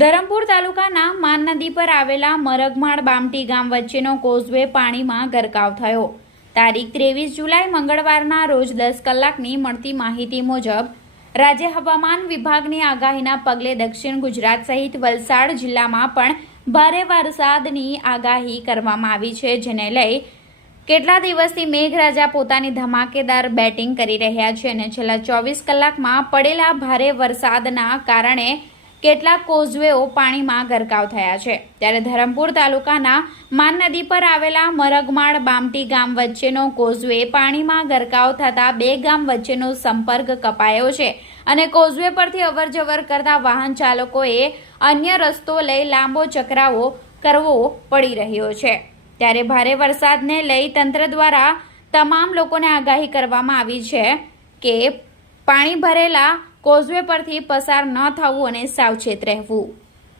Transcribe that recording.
ધરમપુર તાલુકાના માન નદી પર આવેલા મરગમાળ બામટી ગામ વચ્ચેનો કોઝવે પાણીમાં ગરકાવ થયો. તારીખ ત્રેવીસ જુલાઈ મંગળવારના રોજ દસ કલાકની મળતી માહિતી મુજબ, રાજ્ય હવામાન વિભાગની આગાહીના પગલે દક્ષિણ ગુજરાત સહિત વલસાડ જિલ્લામાં પણ ભારે વરસાદની આગાહી કરવામાં આવી છે, જેને લઈ કેટલા દિવસથી મેઘરાજા પોતાની ધમાકેદાર બેટિંગ કરી રહ્યા છે અને છેલ્લા ચોવીસ કલાકમાં પડેલા ભારે વરસાદના કારણે કેટલાક કોઝવેઓ પાણીમાં ગરકાવ થયા છે. ત્યારે ધરમપુર તાલુકાના માન નદી પર આવેલા મરગમાળ બામટી ગામ વચ્ચેનો કોઝવે પાણીમાં ગરકાવ થતાં બે ગામ વચ્ચેનો સંપર્ક કપાયો છે અને કોઝવે પરથી અવરજવર કરતા વાહન ચાલકોએ અન્ય રસ્તો લઈ લાંબો ચકરાવો કરવો પડી રહ્યો છે. ત્યારે ભારે વરસાદને લઈ તંત્ર દ્વારા તમામ લોકોને આગાહી કરવામાં આવી છે કે પાણી ભરેલા કોઝવે પરથી પસાર ન થવું અને સાવચેત રહેવું.